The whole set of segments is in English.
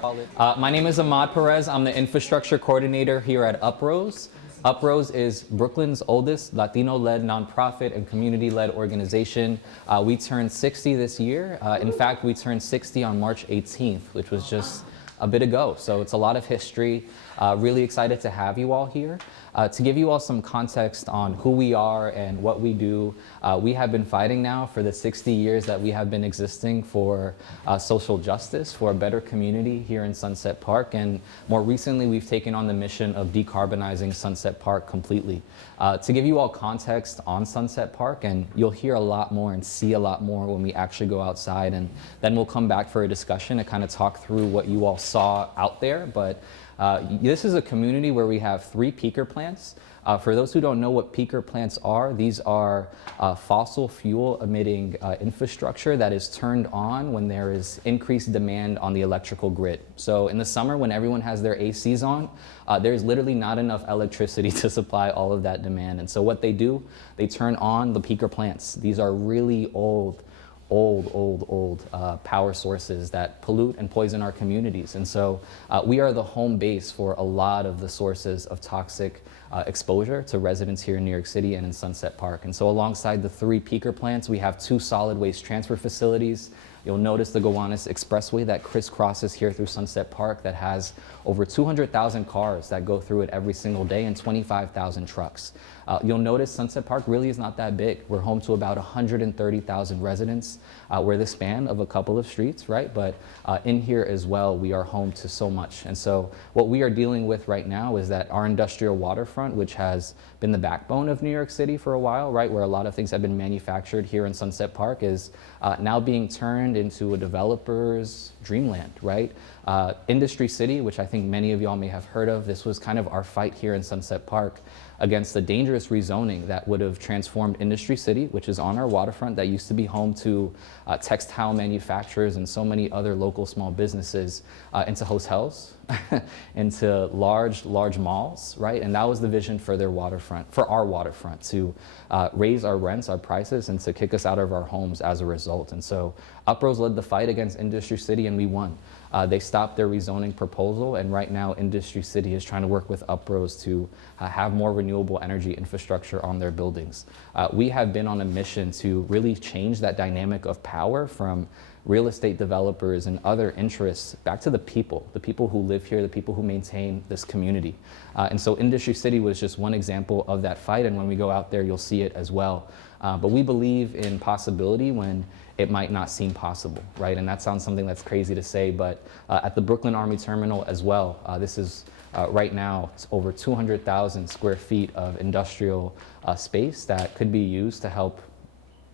My name is Ahmad Perez. I'm the infrastructure coordinator here at UPROSE. UPROSE is Brooklyn's oldest Latino-led nonprofit and community-led organization. We turned 60 this year. In fact, we turned 60 on March 18th, which was just a bit ago. So it's a lot of history. Really excited to have you all here. To give you all some context on who we are and what we do, we have been fighting now for the 60 years that we have been existing for social justice, for a better community here in Sunset Park. And more recently, we've taken on the mission of decarbonizing Sunset Park completely. To give you all context on Sunset Park, and you'll hear a lot more and see a lot more when we actually go outside, and then we'll come back for a discussion to kind of talk through what you all saw out there. But this is a community where we have 3 peaker plants. For those who don't know what peaker plants are, these are fossil fuel emitting infrastructure that is turned on when there is increased demand on the electrical grid. So in the summer when everyone has their ACs on, there's literally not enough electricity to supply all of that demand. And so what they do, they turn on the peaker plants. These are really old power sources that pollute and poison our communities. And so we are the home base for a lot of the sources of toxic exposure to residents here in New York City and in Sunset Park. And so alongside the 3 peaker plants, we have 2 solid waste transfer facilities. You'll notice the Gowanus Expressway that crisscrosses here through Sunset Park that has over 200,000 cars that go through it every single day and 25,000 trucks. You'll notice Sunset Park really is not that big. We're home to about 130,000 residents. We're the span of a couple of streets, right? But in here as well, we are home to so much. And so what we are dealing with right now is that our industrial waterfront, which has been the backbone of New York City for a while, right, where a lot of things have been manufactured here in Sunset Park, is now being turned into a developer's dreamland, right? Industry City, which I think many of y'all may have heard of, this was kind of our fight here in Sunset Park against the dangerous rezoning that would have transformed Industry City, which is on our waterfront, that used to be home to textile manufacturers and so many other local small businesses, into hotels, into large malls, right? And that was the vision for their waterfront, for our waterfront, to raise our rents, our prices, and to kick us out of our homes as a result. And so UPROSE led the fight against Industry City, and we won. They stopped their rezoning proposal, and right now Industry City is trying to work with UPROSE to have more renewable energy infrastructure on their buildings. We have been on a mission to really change that dynamic of power from real estate developers and other interests back to the people who live here, the people who maintain this community. And so Industry City was just one example of that fight, and when we go out there, you'll see it as well. But we believe in possibility when it might not seem possible, right? And that sounds something that's crazy to say, but at the Brooklyn Army Terminal as well, this is right now, it's over 200,000 square feet of industrial space that could be used to help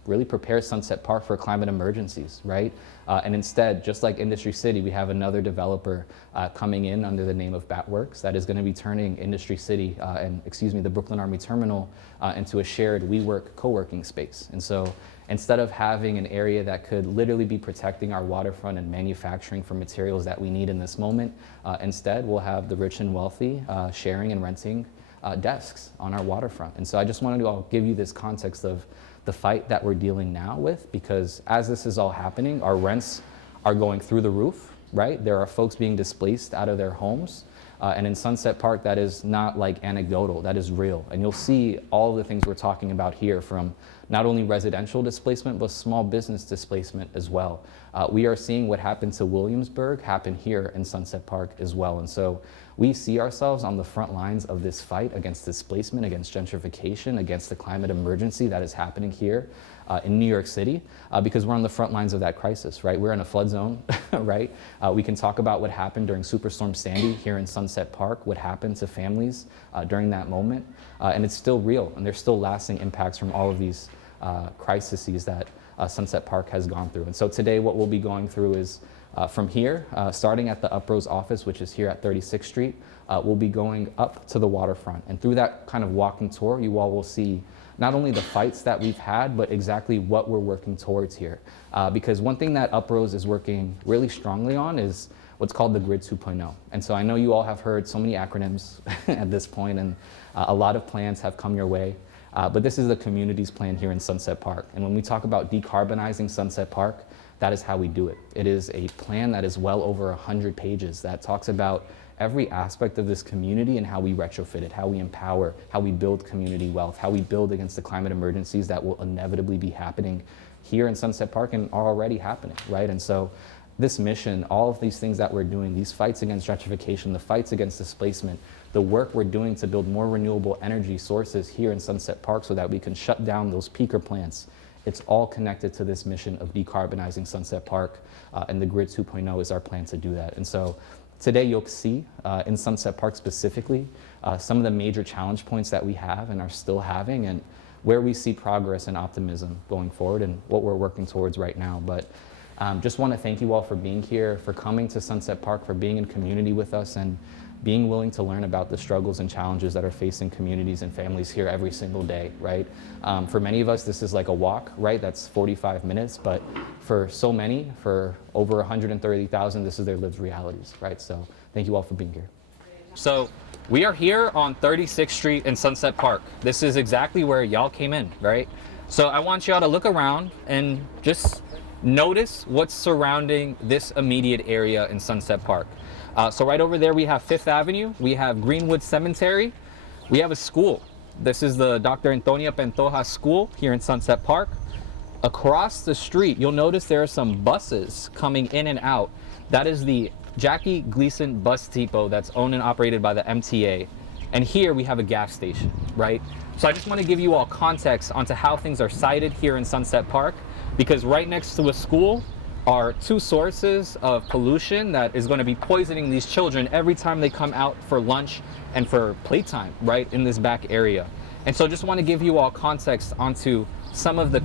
really prepare Sunset Park for climate emergencies, right? And instead, just like Industry City, we have another developer coming in under the name of Batworks that is going to be turning Industry City the Brooklyn Army Terminal into a shared WeWork co-working space. And so instead of having an area that could literally be protecting our waterfront and manufacturing for materials that we need in this moment, instead we'll have the rich and wealthy sharing and renting desks on our waterfront. And so I just wanted to give you this context of the fight that we're dealing now with, because as this is all happening, our rents are going through the roof, right? There are folks being displaced out of their homes. And in Sunset Park, that is not like anecdotal, that is real. And you'll see all the things we're talking about here, from not only residential displacement, but small business displacement as well. We are seeing what happened to Williamsburg happen here in Sunset Park as well. And so we see ourselves on the front lines of this fight against displacement, against gentrification, against the climate emergency that is happening here in New York City, because we're on the front lines of that crisis, right? We're in a flood zone, right? We can talk about what happened during Superstorm Sandy here in Sunset Park, what happened to families during that moment, and it's still real, and there's still lasting impacts from all of these crises that Sunset Park has gone through. And so today what we'll be going through is from here, starting at the UPROSE office, which is here at 36th Street, we'll be going up to the waterfront. And through that kind of walking tour, you all will see not only the fights that we've had, but exactly what we're working towards here. Because one thing that UPROSE is working really strongly on is what's called the Grid 2.0. And so I know you all have heard so many acronyms at this point, and a lot of plans have come your way. But this is the community's plan here in Sunset Park. And when we talk about decarbonizing Sunset Park, that is how we do it. It is a plan that is well over 100 pages that talks about every aspect of this community and how we retrofit it, how we empower, how we build community wealth, how we build against the climate emergencies that will inevitably be happening here in Sunset Park and are already happening, right? And so this mission, all of these things that we're doing, these fights against gentrification, the fights against displacement, the work we're doing to build more renewable energy sources here in Sunset Park so that we can shut down those peaker plants, it's all connected to this mission of decarbonizing Sunset Park, and the Grid 2.0 is our plan to do that. And so today you'll see in Sunset Park specifically some of the major challenge points that we have and are still having, and where we see progress and optimism going forward and what we're working towards right now. But just want to thank you all for being here, for coming to Sunset Park, for being in community with us, and being willing to learn about the struggles and challenges that are facing communities and families here every single day, right? For many of us, this is like a walk, right? That's 45 minutes, but for so many, for over 130,000, this is their lived realities, right? So thank you all for being here. So we are here on 36th Street in Sunset Park. This is exactly where y'all came in, right? So I want y'all to look around and just notice what's surrounding this immediate area in Sunset Park. So right over there we have 5th Avenue, we have Greenwood Cemetery, we have a school. This is the Dr. Antonia Pantoja School here in Sunset Park. Across the street, you'll notice there are some buses coming in and out. That is the Jackie Gleason Bus Depot that's owned and operated by the MTA. And here we have a gas station, right? So I just want to give you all context onto how things are sited here in Sunset Park, because right next to a school are 2 sources of pollution that is going to be poisoning these children every time they come out for lunch and for playtime, right, in this back area. And so just want to give you all context onto some of the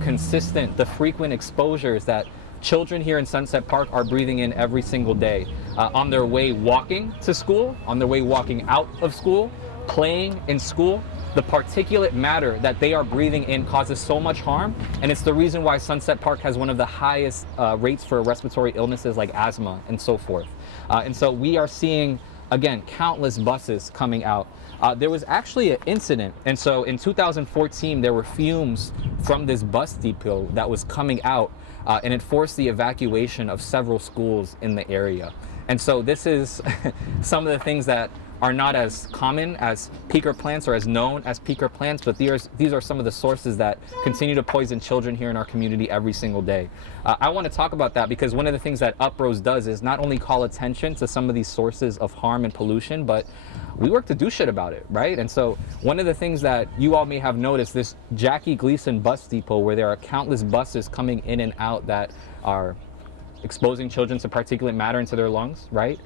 frequent exposures that children here in Sunset Park are breathing in every single day on their way walking to school, on their way walking out of school, playing in school. The particulate matter that they are breathing in causes so much harm, and it's the reason why Sunset Park has one of the highest rates for respiratory illnesses like asthma and so forth. And so we are seeing, again, countless buses coming out. There was actually an incident, and so in 2014 there were fumes from this bus depot that was coming out, and it forced the evacuation of several schools in the area. And so this is some of the things that are not as common as peaker plants or as known as peaker plants, but these are some of the sources that continue to poison children here in our community every single day. I want to talk about that because one of the things that UPROSE does is not only call attention to some of these sources of harm and pollution, but we work to do shit about it, right? And so one of the things that you all may have noticed, this Jackie Gleason Bus Depot, where there are countless buses coming in and out that are exposing children to particulate matter into their lungs, right?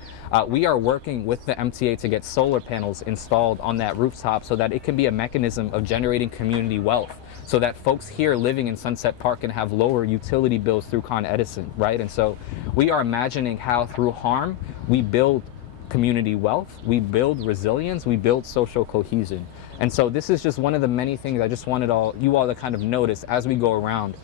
We are working with the MTA to get solar panels installed on that rooftop so that it can be a mechanism of generating community wealth, so that folks here living in Sunset Park can have lower utility bills through Con Edison, right? And so we are imagining how through harm we build community wealth, we build resilience, we build social cohesion. And so this is just one of the many things I just wanted you all to kind of notice as we go around.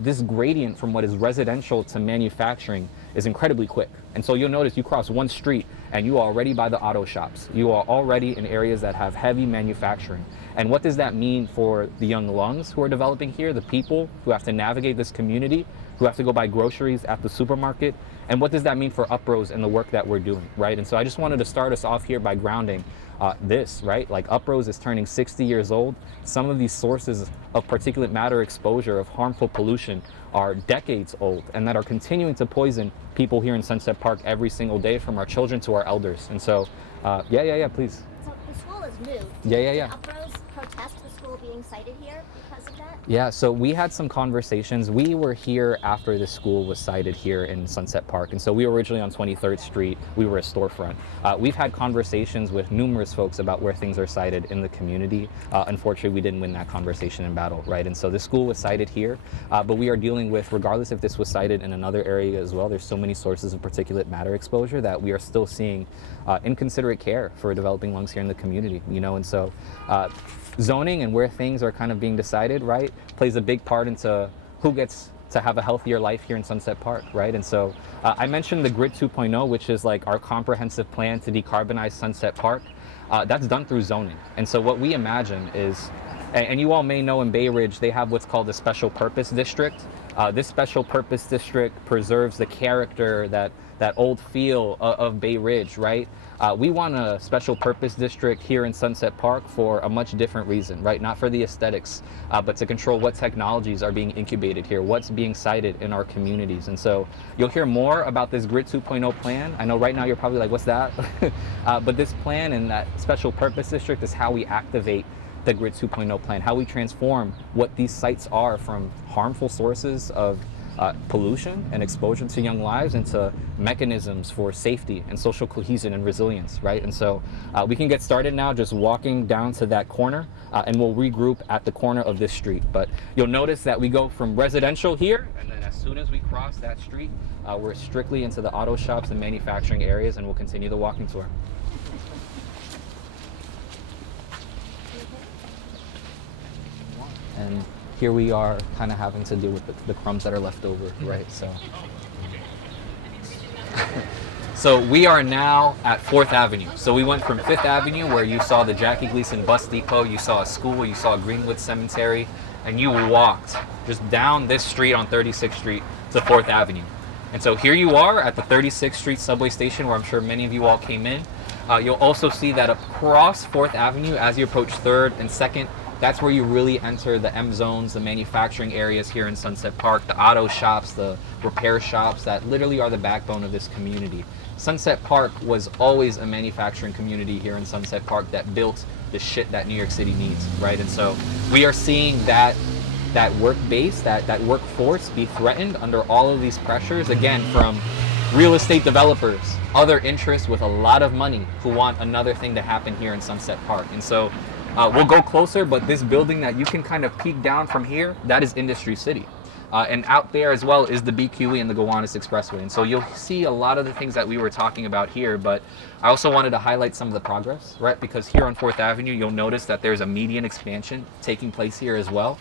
This gradient from what is residential to manufacturing is incredibly quick. And so you'll notice you cross one street and you are already by the auto shops. You are already in areas that have heavy manufacturing. And what does that mean for the young lungs who are developing here, the people who have to navigate this community, who have to go buy groceries at the supermarket? And what does that mean for UPROSE and the work that we're doing, right? And so I just wanted to start us off here by grounding this, right? Like UPROSE is turning 60 years old. Some of these sources of particulate matter exposure, of harmful pollution, are decades old and that are continuing to poison people here in Sunset Park every single day, from our children to our elders. And so, please. So the school is new. Yeah. Did UPROSE protest the school being sited here because of that? Yeah, so we had some conversations. We were here after the school was sited here in Sunset Park. And so we were originally on 23rd Street. We were a storefront. We've had conversations with numerous folks about where things are sited in the community. Unfortunately, we didn't win that conversation in battle, right? And so the school was sited here, but we are dealing with, regardless if this was sited in another area as well, there's so many sources of particulate matter exposure that we are still seeing inconsiderate care for developing lungs here in the community, you know? And so zoning and where things are kind of being decided, right, plays a big part into who gets to have a healthier life here in Sunset Park, right? And so I mentioned the Grid 2.0, which is like our comprehensive plan to decarbonize Sunset Park. That's done through zoning. And so what we imagine is And you all may know in Bay Ridge, they have what's called a special purpose district. This special purpose district preserves the character, that old feel of Bay Ridge, right? We want a special purpose district here in Sunset Park for a much different reason, right? Not for the aesthetics, but to control what technologies are being incubated here, what's being sited in our communities. And so you'll hear more about this Grid 2.0 plan. I know right now you're probably like, what's that? But this plan and that special purpose district is how we activate the Grid 2.0 plan, how we transform what these sites are from harmful sources of pollution and exposure to young lives into mechanisms for safety and social cohesion and resilience, right? And so we can get started now just walking down to that corner and we'll regroup at the corner of this street. But you'll notice that we go from residential here, and then as soon as we cross that street, we're strictly into the auto shops and manufacturing areas, and we'll continue the walking tour. And here we are kind of having to deal with the crumbs that are left over, right? So we are now at 4th Avenue. So we went from 5th Avenue, where you saw the Jackie Gleason bus depot, you saw a school, you saw Greenwood Cemetery, and you walked just down this street on 36th Street to 4th Avenue. And so here you are at the 36th Street subway station, where I'm sure many of you all came in. You'll also see that across 4th Avenue, as you approach 3rd and 2nd, that's where you really enter the M zones, the manufacturing areas here in Sunset Park, the auto shops, the repair shops that literally are the backbone of this community. Sunset Park was always a manufacturing community here in Sunset Park that built the shit that New York City needs, right? And so we are seeing that work base, that workforce be threatened under all of these pressures, again, from real estate developers, other interests with a lot of money who want another thing to happen here in Sunset Park. And so we'll go closer, but this building that you can kind of peek down from here, that is Industry City. And out there as well is the BQE and the Gowanus Expressway. And so you'll see a lot of the things that we were talking about here, but I also wanted to highlight some of the progress, right? Because here on 4th Avenue, you'll notice that there's a median expansion taking place here as well.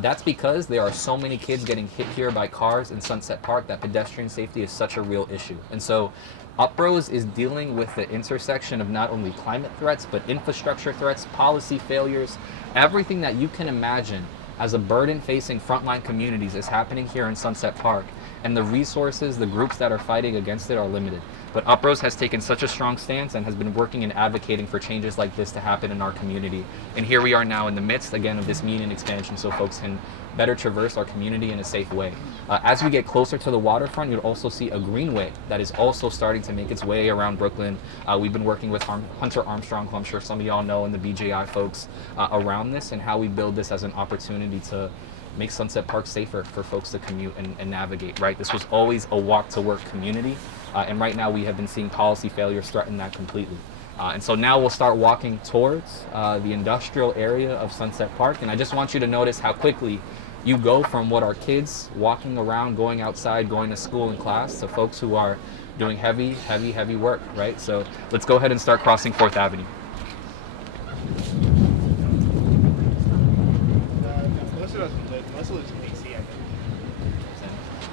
That's because there are so many kids getting hit here by cars in Sunset Park that pedestrian safety is such a real issue. And so UPROSE is dealing with the intersection of not only climate threats, but infrastructure threats, policy failures, everything that you can imagine as a burden facing frontline communities is happening here in Sunset Park. And the resources, the groups that are fighting against it are limited. But UPROSE has taken such a strong stance and has been working and advocating for changes like this to happen in our community. And here we are now in the midst, again, of this median expansion so folks can better traverse our community in a safe way. As we get closer to the waterfront, you'll also see a greenway that is also starting to make its way around Brooklyn. We've been working with Hunter Armstrong, who I'm sure some of y'all know, and the BJI folks around this, and how we build this as an opportunity to make Sunset Park safer for folks to commute and navigate, right? This was always a walk to work community, and right now we have been seeing policy failures threaten that completely. And so now we'll start walking towards the industrial area of Sunset Park, and I just want you to notice how quickly you go from what are kids walking around, going outside, going to school and class, to folks who are doing heavy work, right? So let's go ahead and start crossing 4th Avenue.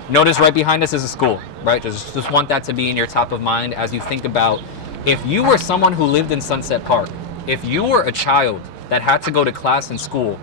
Notice right behind us is a school, right? Just want that to be in your top of mind as you think about, if you were someone who lived in Sunset Park, if you were a child that had to go to class and school,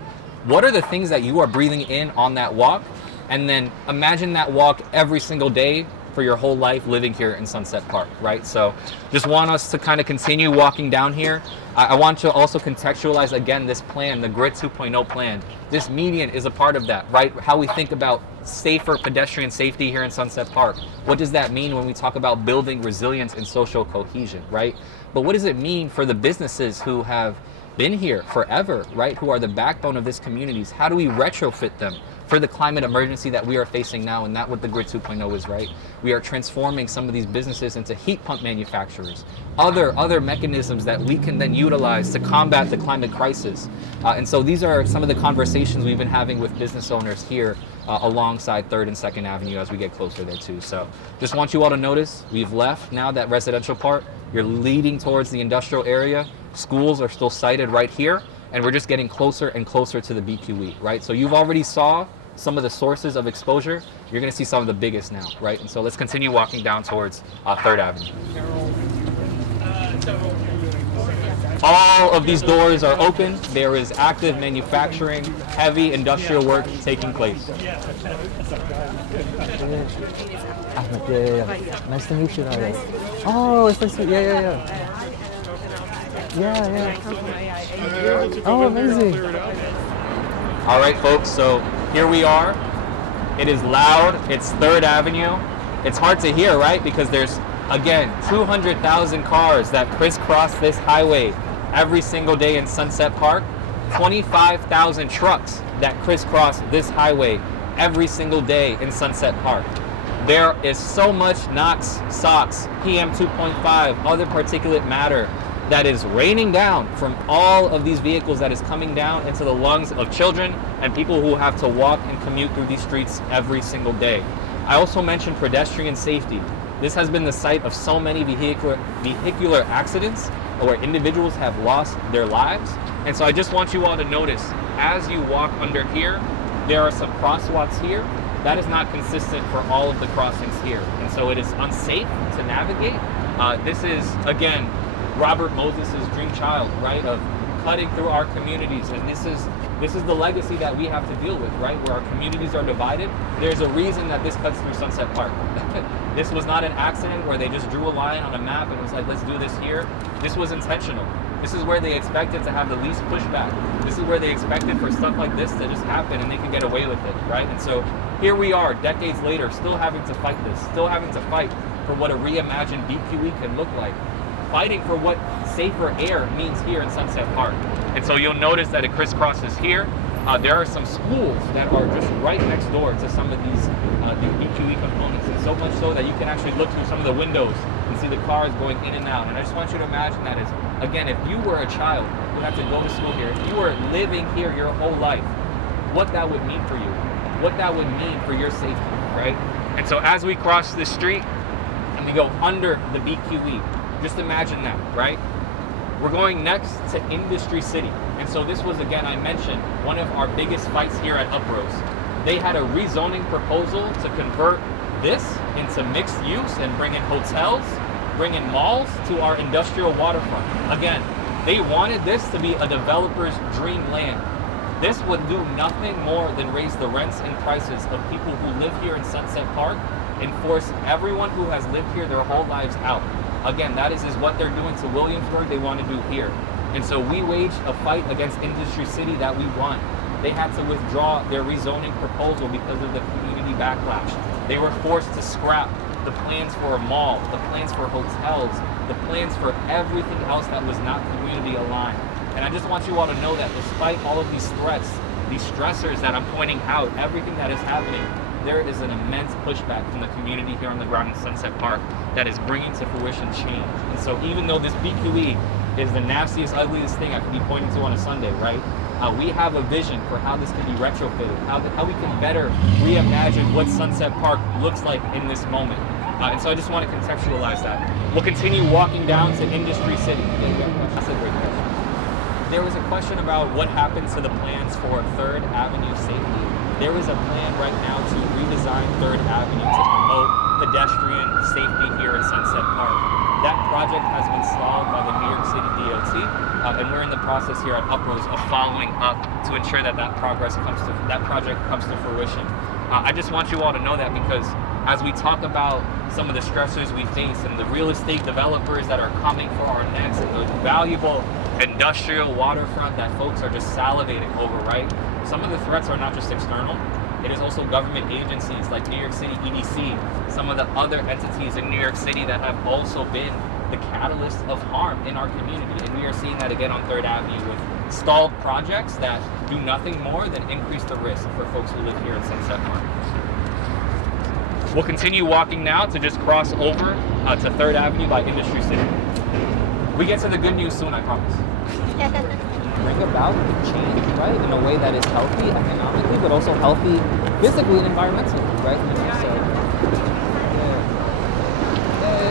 what are the things that you are breathing in on that walk? And then imagine that walk every single day for your whole life living here in Sunset Park, right? So just want us to kind of continue walking down here. I want to also contextualize again this plan, the Grid 2.0 plan. This median is a part of that, right? How we think about safer pedestrian safety here in Sunset Park. What does that mean when we talk about building resilience and social cohesion, right? But what does it mean for the businesses who have been here forever, right? Who are the backbone of this communities? How do we retrofit them for the climate emergency that we are facing now? And that's what the Grid 2.0 is, right? We are transforming some of these businesses into heat pump manufacturers, other mechanisms that we can then utilize to combat the climate crisis. And so these are some of the conversations we've been having with business owners here alongside 3rd and 2nd Avenue as we get closer there too. So just want you all to notice, we've left now that residential part. You're leading towards the industrial area. Schools are still sited right here, and we're just getting closer and closer to the BQE, right? So you've already saw some of the sources of exposure. You're gonna see some of the biggest now, right? And so let's continue walking down towards 3rd Avenue. All of these doors are open. There is active manufacturing, heavy industrial work taking place. Ahmed, yeah. Nice to meet you. Oh, it's nice to meet you. Yeah. Oh, amazing. All right, folks, so here we are. It is loud. It's 3rd Avenue. It's hard to hear, right? Because there's, again, 200,000 cars that crisscross this highway every single day in Sunset Park. 25,000 trucks that crisscross this highway every single day in Sunset Park. There is so much NOx, SOx, PM 2.5, other particulate matter that is raining down from all of these vehicles that is coming down into the lungs of children and people who have to walk and commute through these streets every single day. I also mentioned pedestrian safety. This has been the site of so many vehicular accidents where individuals have lost their lives. And so I just want you all to notice, as you walk under here, there are some crosswalks here. That is not consistent for all of the crossings here. And so it is unsafe to navigate. This is, again, Robert Moses' dream child, right, of cutting through our communities. And this is the legacy that we have to deal with, right, where our communities are divided. There's a reason that this cuts through Sunset Park. This was not an accident where they just drew a line on a map and was like, let's do this here. This was intentional. This is where they expected to have the least pushback. This is where they expected for stuff like this to just happen and they could get away with it, right? And so here we are, decades later, still having to fight this, still having to fight for what a reimagined BQE can look like, fighting for what safer air means here in Sunset Park. And so you'll notice that it crisscrosses here. There are some schools that are just right next door to some of these BQE components, and so much so that you can actually look through some of the windows and see the cars going in and out. And I just want you to imagine that as, again, if you were a child who had to go to school here, if you were living here your whole life, what that would mean for you, what that would mean for your safety, right? And so as we cross this street and we go under the BQE, just imagine that, right? We're going next to Industry City. And so this was, again, I mentioned, one of our biggest fights here at UPROSE. They had a rezoning proposal to convert this into mixed use and bring in hotels, bring in malls to our industrial waterfront. Again, they wanted this to be a developer's dream land. This would do nothing more than raise the rents and prices of people who live here in Sunset Park and force everyone who has lived here their whole lives out. Again, that is what they're doing to Williamsburg, they want to do here. And so we waged a fight against Industry City that we won. They had to withdraw their rezoning proposal because of the community backlash. They were forced to scrap the plans for a mall, the plans for hotels, the plans for everything else that was not community aligned. And I just want you all to know that despite all of these threats, these stressors that I'm pointing out, everything that is happening, there is an immense pushback from the community here on the ground in Sunset Park that is bringing to fruition change. And so even though this BQE is the nastiest, ugliest thing I could be pointing to on a Sunday, right? We have a vision for how this can be retrofitted, how we can better reimagine what Sunset Park looks like in this moment. And so I just want to contextualize that. We'll continue walking down to Industry City. That's a great question. There was a question about what happened to the plans for 3rd Avenue safety. There is a plan right now to redesign 3rd Avenue to promote pedestrian safety here in Sunset Park. That project has been stalled by the New York City DOT, and we're in the process here at UPROSE of following up to ensure that that project comes to fruition. I just want you all to know that because as we talk about some of the stressors we face and the real estate developers that are coming for our next valuable industrial waterfront that folks are just salivating over, right? Some of the threats are not just external. It is also government agencies like New York City EDC, some of the other entities in New York City that have also been the catalyst of harm in our community. And we are seeing that again on 3rd Avenue with stalled projects that do nothing more than increase the risk for folks who live here in Sunset Park. We'll continue walking now to just cross over to 3rd Avenue by Industry City. We get to the good news soon, I promise. Bring about change, right, in a way that is healthy economically, but also healthy physically and environmentally, right? So,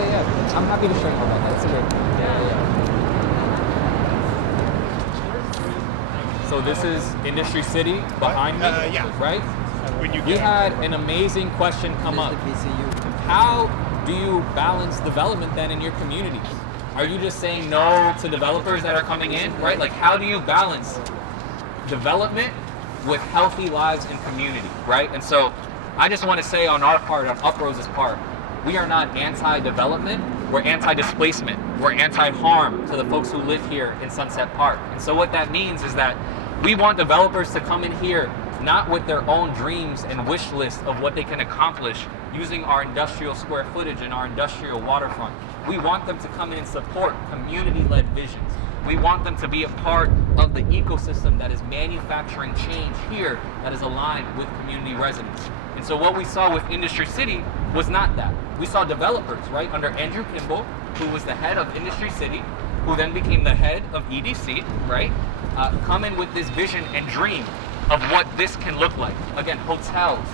yeah. I'm happy to share more about that. It's great. Yeah. So this is Industry City behind me, right? We had an amazing question come up. How do you balance development then in your communities? Are you just saying no to developers that are coming in, right? Like, how do you balance development with healthy lives and community, right? And so I just want to say on our part, on UPROSE's part, we are not anti-development, we're anti-displacement, we're anti-harm to the folks who live here in Sunset Park. And so what that means is that we want developers to come in here not with their own dreams and wish list of what they can accomplish using our industrial square footage and our industrial waterfront. We want them to come in and support community-led visions. We want them to be a part of the ecosystem that is manufacturing change here that is aligned with community residents. And so what we saw with Industry City was not that. We saw developers, right, under Andrew Kimball, who was the head of Industry City, who then became the head of EDC, right, come in with this vision and dream of what this can look like. Again, hotels,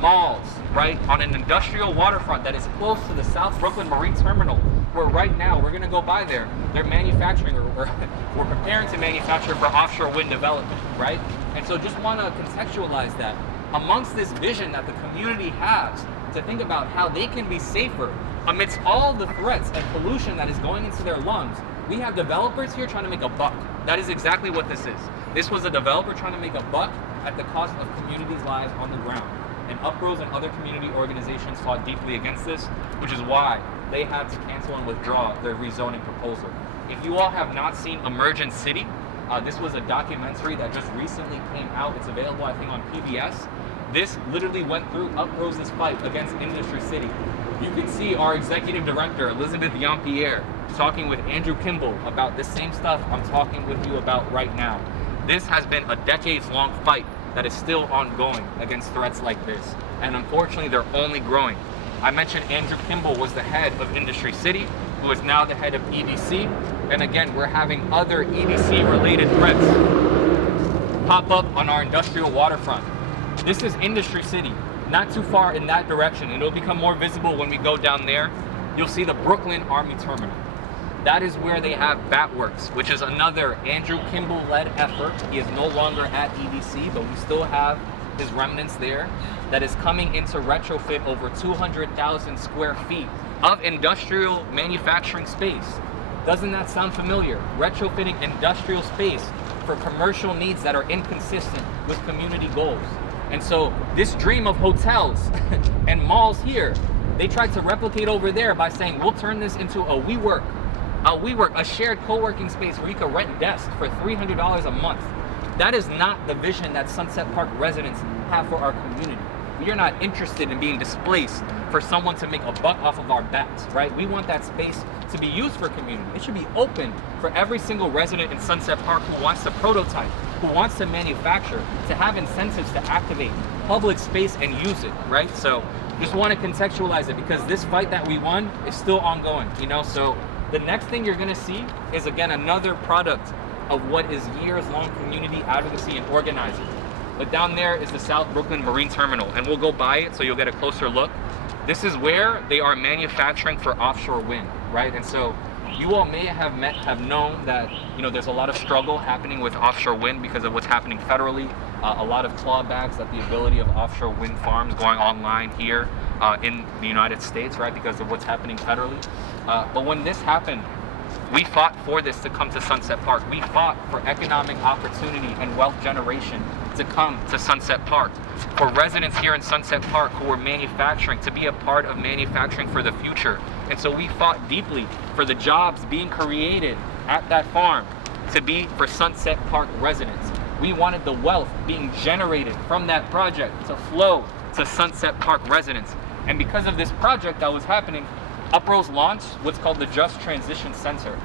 malls, right, on an industrial waterfront that is close to the South Brooklyn Marine Terminal, where right now we're going to go by there. They're manufacturing, or we're preparing to manufacture for offshore wind development, right? And so just want to contextualize that amongst this vision that the community has to think about how they can be safer amidst all the threats and pollution that is going into their lungs. We have developers here trying to make a buck. That is exactly what this is. This was a developer trying to make a buck at the cost of communities' lives on the ground. And UPROSE and other community organizations fought deeply against this, which is why they had to cancel and withdraw their rezoning proposal. If you all have not seen Emergent City, this was a documentary that just recently came out. It's available, I think, on PBS. This literally went through UPROSE's fight against Industry City. You can see our executive director, Elizabeth Jean-Pierre, talking with Andrew Kimball about the same stuff I'm talking with you about right now. This has been a decades-long fight that is still ongoing against threats like this. And unfortunately, they're only growing. I mentioned Andrew Kimball was the head of Industry City, who is now the head of EDC. And again, we're having other EDC-related threats pop up on our industrial waterfront. This is Industry City, not too far in that direction. It'll become more visible when we go down there. You'll see the Brooklyn Army Terminal. That is where they have Batworks, which is another Andrew Kimball-led effort. He is no longer at EDC, but we still have his remnants there. That is coming into retrofit over 200,000 square feet of industrial manufacturing space. Doesn't that sound familiar? Retrofitting industrial space for commercial needs that are inconsistent with community goals. And so this dream of hotels and malls here, they tried to replicate over there by saying, we'll turn this into a WeWork, a shared co-working space where you can rent desks for $300 a month. That is not the vision that Sunset Park residents have for our community. We are not interested in being displaced for someone to make a buck off of our backs, right? We want that space to be used for community. It should be open for every single resident in Sunset Park who wants to prototype, who wants to manufacture, to have incentives to activate public space and use it, right? So just want to contextualize it because this fight that we won is still ongoing, you know? So the next thing you're going to see is, again, another product of what is years-long community advocacy and organizing. But down there is the South Brooklyn Marine Terminal, and we'll go by it so you'll get a closer look. This is where they are manufacturing for offshore wind, right? And so you all may have known that, you know, there's a lot of struggle happening with offshore wind because of what's happening federally. A lot of clawbacks at the ability of offshore wind farms going online here in the United States, right? Because of what's happening federally. But when this happened, we fought for this to come to Sunset Park. We fought for economic opportunity and wealth generation to come to Sunset Park. For residents here in Sunset Park who were manufacturing to be a part of manufacturing for the future. And so we fought deeply for the jobs being created at that farm to be for Sunset Park residents. We wanted the wealth being generated from that project to flow to Sunset Park residents. And because of this project that was happening, UPROSE launched what's called the Just Transition Center.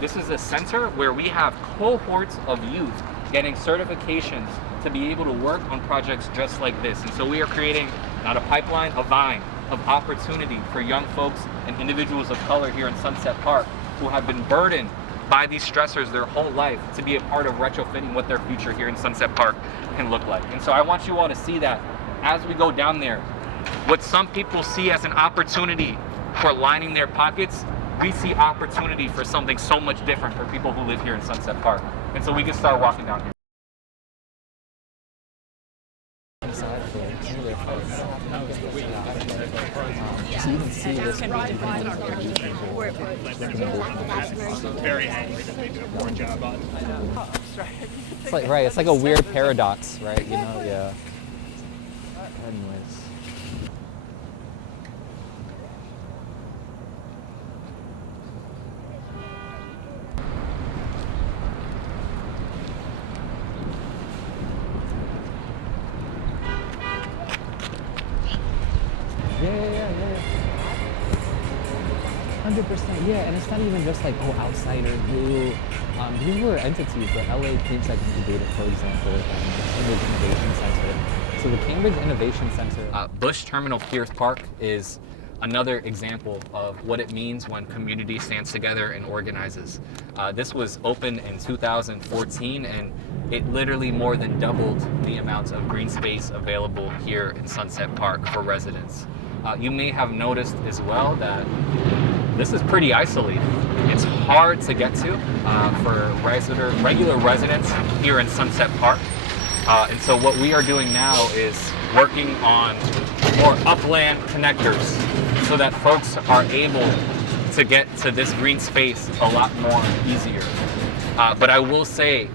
This is a center where we have cohorts of youth getting certifications to be able to work on projects just like this. And so we are creating not a pipeline, a vine of opportunity for young folks and individuals of color here in Sunset Park who have been burdened by these stressors their whole life to be a part of retrofitting what their future here in Sunset Park can look like. And so I want you all to see that as we go down there, what some people see as an opportunity for lining their pockets, we see opportunity for something so much different for people who live here in Sunset Park. And so we can start walking down here. outside for some of their folks. So you can see this Very angry that they did a poor job on. It's like, right, it's like a weird paradox, right? You know, yeah. Anyways. Yeah. 100%, yeah, and it's not even just like, oh, outsider, new. These were entities, the LA Clean Tech Incubator, for example, and the Cambridge Innovation Center. So the Cambridge Innovation Center. Bush Terminal Pierce Park is another example of what it means when community stands together and organizes. This was opened in 2014, and it literally more than doubled the amount of green space available here in Sunset Park for residents. You may have noticed as well that this is pretty isolated. It's hard to get to for regular residents here in Sunset Park. And so what we are doing now is working on more upland connectors so that folks are able to get to this green space a lot more easier. But I will say,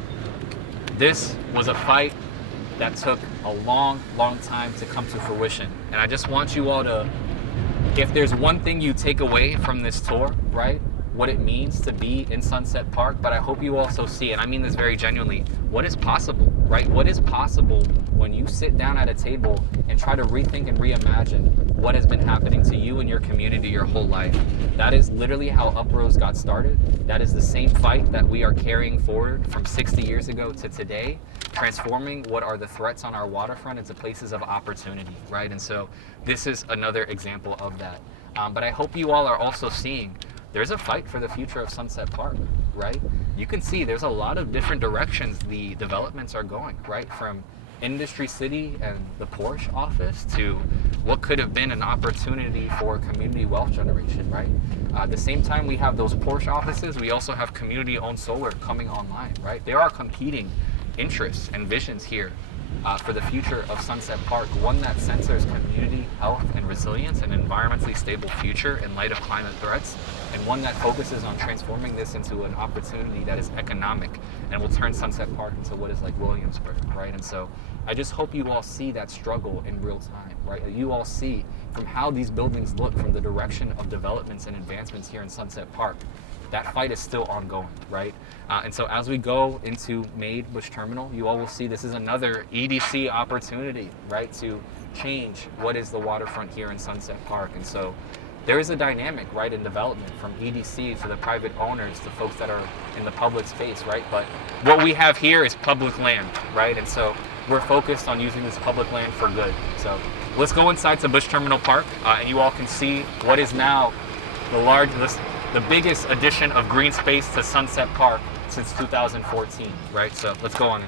this was a fight that took a long time to come to fruition. And I just want you all to, if there's one thing you take away from this tour, right, what it means to be in Sunset Park, but I hope you also see, and I mean this very genuinely, what is possible, right? What is possible when you sit down at a table and try to rethink and reimagine what has been happening to you and your community your whole life. That is literally how UPROSE got started. That is the same fight that we are carrying forward from 60 years ago to today, transforming what are the threats on our waterfront into places of opportunity, right? And so this is another example of that. But I hope you all are also seeing there's a fight for the future of Sunset Park, right? You can see there's a lot of different directions the developments are going, right? From Industry City and the Porsche office to what could have been an opportunity for community wealth generation, right? At the same time we have those Porsche offices, we also have community-owned solar coming online, right? There are competing interests and visions here for the future of Sunset Park, one that centers community health and resilience and environmentally stable future in light of climate threats, and one that focuses on transforming this into an opportunity that is economic and will turn Sunset Park into what is like Williamsburg, right? And so I just hope you all see that struggle in real time, right? You all see from how these buildings look, from the direction of developments and advancements here in Sunset Park, that fight is still ongoing, right? And so as we go into Made Bush Terminal, you all will see this is another EDC opportunity, right, to change what is the waterfront here in Sunset Park. And so there is a dynamic, right, in development from EDC to the private owners to folks that are in the public space, right? But what we have here is public land, right? And so we're focused on using this public land for good. So let's go inside to Bush Terminal Park, and you all can see what is now the biggest addition of green space to Sunset Park since 2014, right? So let's go on in.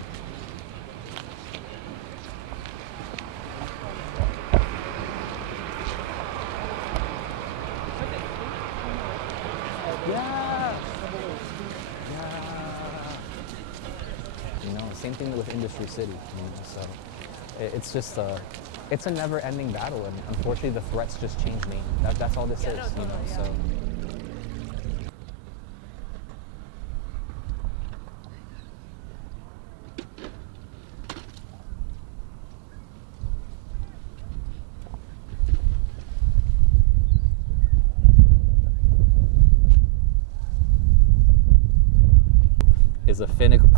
Yeah. You know, same thing with Industry City. You know, so it's just it's a never-ending battle, and unfortunately, the threats just change name. That's all this is. You know, so. Is a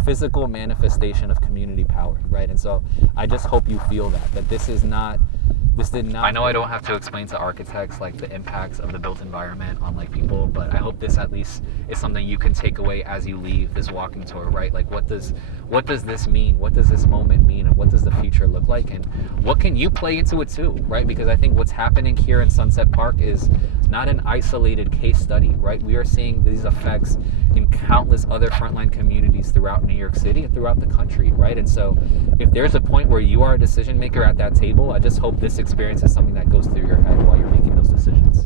physical manifestation of community power, right? And so I just hope you feel that this did not. I know I don't have to explain to architects like the impacts of the built environment on like people, but I hope this at least is something you can take away as you leave this walking tour, right? Like what does this mean? What does this moment mean? And what does the future look like? And what can you play into it too, right? Because I think what's happening here in Sunset Park is not an isolated case study, right? We are seeing these effects in countless other frontline communities throughout New York City and throughout the country, right? And so if there's a point where you are a decision maker at that table, I just hope this experience is something that goes through your head while you're making those decisions.